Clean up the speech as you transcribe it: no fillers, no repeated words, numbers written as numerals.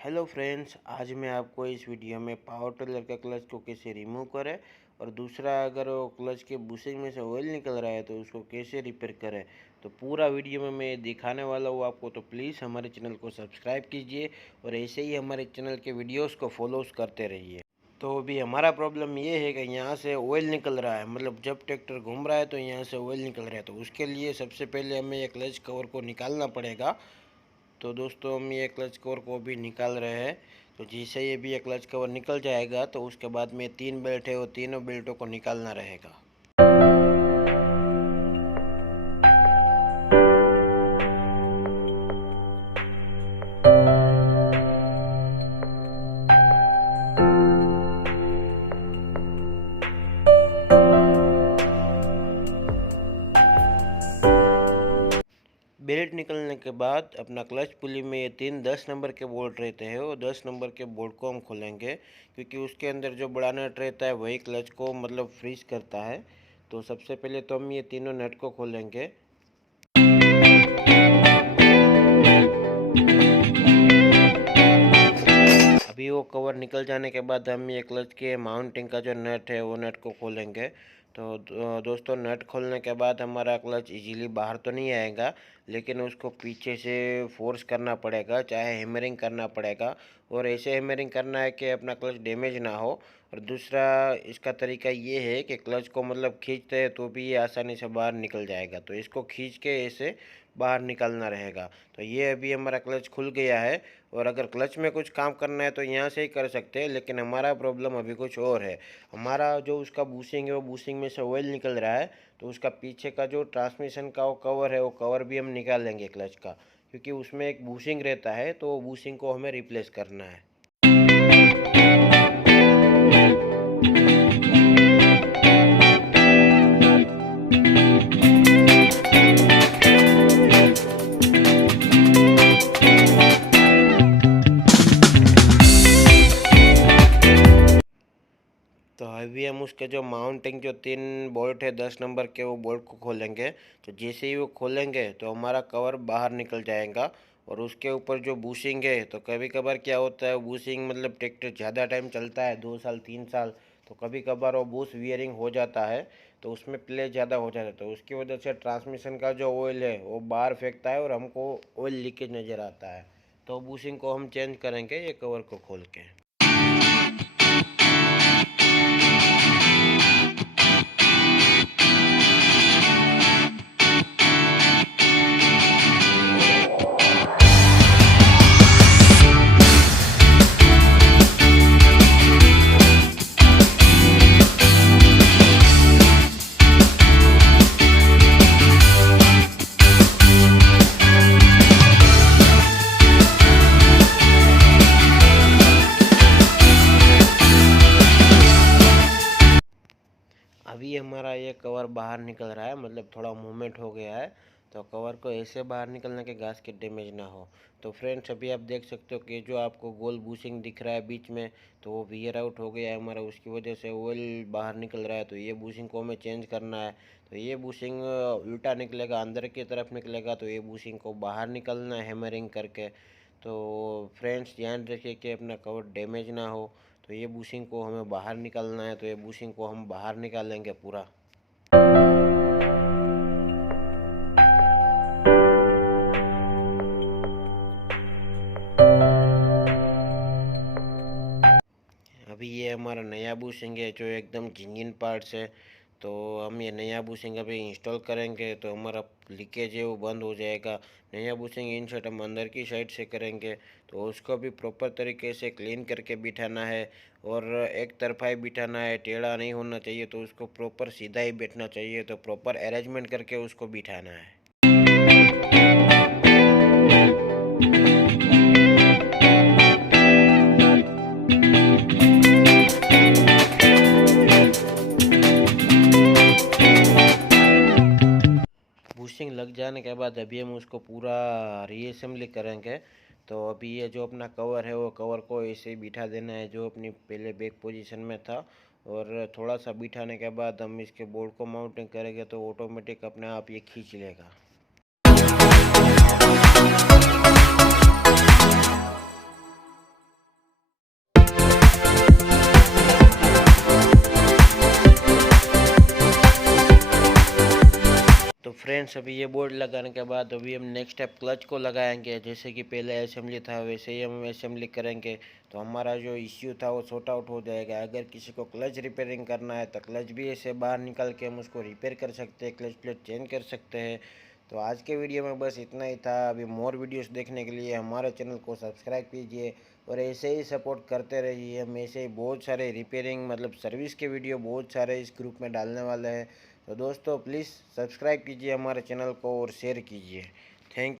Hello friends, आज मैं आपको इस वीडियो में पावर टिलर का क्लच को कैसे रिमूव करें और दूसरा अगर वो क्लच के बुशिंग में से ऑयल निकल रहा है तो उसको कैसे रिपेयर करें, तो पूरा वीडियो में मैं दिखाने वाला हूँ आपको। तो प्लीज़ हमारे चैनल को सब्सक्राइब कीजिए और ऐसे ही हमारे चैनल के वीडियोस को फॉलोज करते रहिए। तो अभी हमारा प्रॉब्लम ये है कि यहाँ से ऑयल निकल रहा है, मतलब जब ट्रैक्टर घूम रहा है तो यहाँ से ऑयल निकल रहा है। तो उसके लिए सबसे पहले हमें ये क्लच कवर को निकालना पड़ेगा। तो दोस्तों, हम ये क्लच कवर को भी निकाल रहे हैं। तो जैसे ये भी ये क्लच कवर निकल जाएगा तो उसके बाद में 3 बेल्ट है, वो तीनों बेल्टों को निकालना रहेगा। बेल्ट निकलने के बाद अपना क्लच पुली में ये 3 10 नंबर के बोल्ट रहते हैं, वो 10 नंबर के बोल्ट को हम खोलेंगे, क्योंकि उसके अंदर जो बड़ा नट रहता है वही क्लच को मतलब फ्रीज करता है। तो सबसे पहले तो हम ये तीनों नट को खोलेंगे। अभी वो कवर निकल जाने के बाद हम ये क्लच के माउंटिंग का जो नट है वो नट को खोलेंगे। तो दोस्तों, नट खोलने के बाद हमारा क्लच इजीली बाहर तो नहीं आएगा, लेकिन उसको पीछे से फोर्स करना पड़ेगा, चाहे हैमरिंग करना पड़ेगा। और ऐसे हैमरिंग करना है कि अपना क्लच डैमेज ना हो। और दूसरा इसका तरीका ये है कि क्लच को मतलब खींचते हैं तो भी ये आसानी से बाहर निकल जाएगा। तो इसको खींच के ऐसे बाहर निकालना रहेगा। तो ये अभी हमारा क्लच खुल गया है। और अगर क्लच में कुछ काम करना है तो यहाँ से ही कर सकते हैं, लेकिन हमारा प्रॉब्लम अभी कुछ और है। हमारा जो उसका बूशिंग है वो बूशिंग में से ऑयल निकल रहा है। तो उसका पीछे का जो ट्रांसमिशन का वो कवर है, वो कवर भी हम निकाल लेंगे क्लच का, क्योंकि उसमें एक बूशिंग रहता है। तो वो बूशिंग को हमें रिप्लेस करना है। तो अभी हम उसके जो माउंटिंग जो 3 बोल्ट है 10 नंबर के, वो बोल्ट को खोलेंगे। तो जैसे ही वो खोलेंगे तो हमारा कवर बाहर निकल जाएगा। और उसके ऊपर जो बूशिंग है, तो कभी कभार क्या होता है, बूशिंग मतलब ट्रैक्टर ज़्यादा टाइम चलता है, 2 साल 3 साल, तो कभी कभार वो बूश वियरिंग हो जाता है। तो उसमें प्ले ज़्यादा हो जाता है, तो उसकी वजह से ट्रांसमिशन का जो ऑयल है वो बाहर फेंकता है और हमको ऑयल लीकेज नज़र आता है। तो बूशिंग को हम चेंज करेंगे ये कवर को खोल के। अभी हमारा ये कवर बाहर निकल रहा है, मतलब थोड़ा मूवमेंट हो गया है। तो कवर को ऐसे बाहर निकलने के गास्केट डैमेज ना हो। तो फ्रेंड्स, अभी आप देख सकते हो कि जो आपको गोल बूशिंग दिख रहा है बीच में, तो वो वियर आउट हो गया है हमारा, उसकी वजह से ऑयल बाहर निकल रहा है। तो ये बूशिंग को हमें चेंज करना है। तो ये बूशिंग उल्टा निकलेगा, अंदर की तरफ निकलेगा, तो ये बूशिंग को बाहर निकलना है हैमरिंग करके। तो फ्रेंड्स, ध्यान रखिए कि अपना कवर डैमेज ना हो। तो ये बूशिंग को हमें बाहर निकालना है, तो ये बूशिंग को हम बाहर निकालेंगे पूरा। अभी ये हमारा नया बूशिंग है जो एकदम जिंगिन पार्ट्स है। तो हम ये नया बूशिंग अभी इंस्टॉल करेंगे तो हमारा लीकेज है वो बंद हो जाएगा। नया बूशिंग इंसर्ट हम अंदर की साइड से करेंगे, तो उसको भी प्रॉपर तरीके से क्लीन करके बिठाना है। और एक तरफा ही बिठाना है, टेढ़ा नहीं होना चाहिए। तो उसको प्रॉपर सीधा ही बैठना चाहिए। तो प्रॉपर अरेंजमेंट करके उसको बिठाना है। बूशिंग लग जाने के बाद अभी हम उसको पूरा रीअसेंबली करेंगे। तो अभी ये जो अपना कवर है, वो कवर को ऐसे ही बिठा देना है जो अपनी पहले बैक पोजीशन में था। और थोड़ा सा बिठाने के बाद हम इसके बोल्ट को माउंटिंग करेंगे तो ऑटोमेटिक अपने आप ये खींच लेगा। फ्रेंड्स अभी ये बोर्ड लगाने के बाद अभी हम नेक्स्ट स्टेप क्लच को लगाएंगे। जैसे कि पहले असेंबली था वैसे ही हम असेंबली करेंगे, तो हमारा जो इश्यू था वो सॉर्ट आउट हो जाएगा। अगर किसी को क्लच रिपेयरिंग करना है तो क्लच भी ऐसे बाहर निकाल के हम उसको रिपेयर कर सकते हैं, क्लच प्लेट चेंज कर सकते हैं। तो आज के वीडियो में बस इतना ही था। अभी मोर वीडियोस देखने के लिए हमारे चैनल को सब्सक्राइब कीजिए और ऐसे ही सपोर्ट करते रहिए। हम ऐसे ही बहुत सारे रिपेयरिंग मतलब सर्विस के वीडियो बहुत सारे इस ग्रुप में डालने वाले हैं। तो दोस्तों प्लीज़ सब्सक्राइब कीजिए हमारे चैनल को और शेयर कीजिए। थैंक